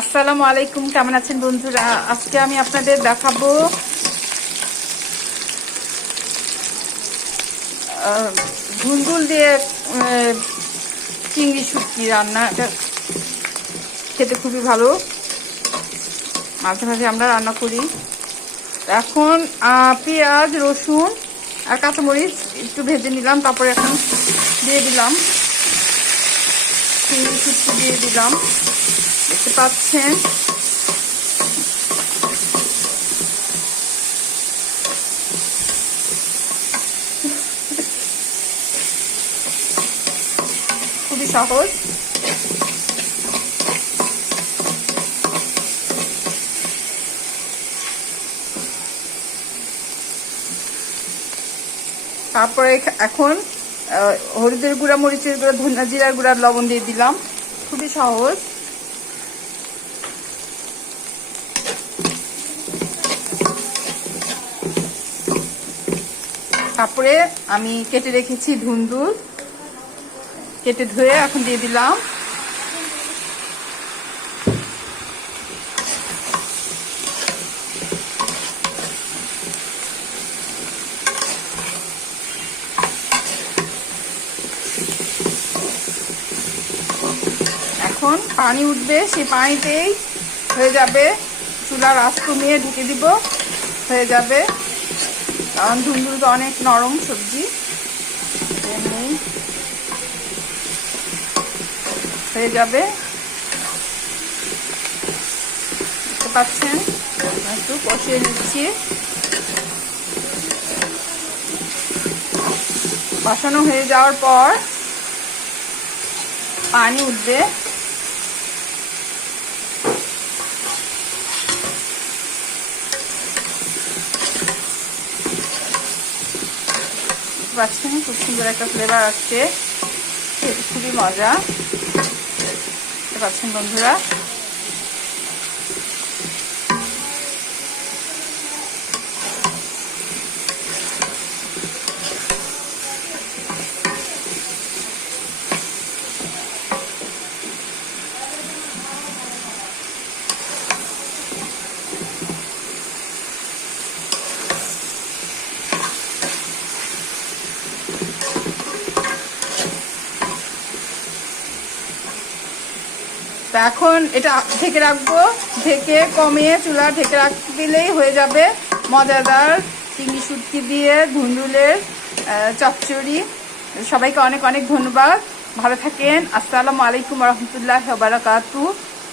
আসসালামু আলাইকুম, কেমন আছেন বন্ধুরা? আজকে আমি আপনাদের দেখাবো ধুন্দুল দিয়ে চিংড়ি শুটকি রান্না। এটা খেতে খুবই ভালো, মাঝে মাঝে আমরা রান্না করি। এখন পেঁয়াজ, রসুন আর কাঁচামরিচ একটু ভেজে নিলাম, তারপরে এখন দিয়ে দিলাম চিংড়ি শুটকি, দিয়ে দিলাম। দেখতে পাচ্ছেন খুবই সহজ। তারপরে এখন হলুদের গুঁড়া, মরিচের গুঁড়া, ধনিয়া জিরার গুঁড়া, লবণ দিয়ে দিলাম। খুবই সহজ। তারপরে আমি কেটে রেখেছি ধুন্দুল, কেটে ধুয়ে এখন দিয়ে দিলাম। এখন পানি উঠবে, সেই পানিতেই হয়ে যাবে। চুলার আঁচ কমিয়ে ঢেকে দিব, হয়ে যাবে। কারণ ধুন্দুল তো অনেক নরম সবজি, এমনি হয়ে যাবে। দেখতে পাচ্ছেন, একটু কষিয়ে নিচ্ছি। কষানো হয়ে যাওয়ার পর পানি উঠবে। পাচ্ছেন খুব সুন্দর একটা ফ্লেভার আসছে, খেতে খুবই মজা। দেখতে পাচ্ছেন বন্ধুরা। এখন এটা ঢেকে রাখবো, ঢেকে কমিয়ে চুলা ঢেকে রাখতে দিলেই হয়ে যাবে মজাদার চিংড়ি শুটকি দিয়ে ধুন্দুলের চচ্চড়ি। সবাইকে অনেক অনেক ধন্যবাদ। ভালো থাকেন। আসসালামু আলাইকুম ওয়া রাহমাতুল্লাহি ওয়া বারাকাতুহু।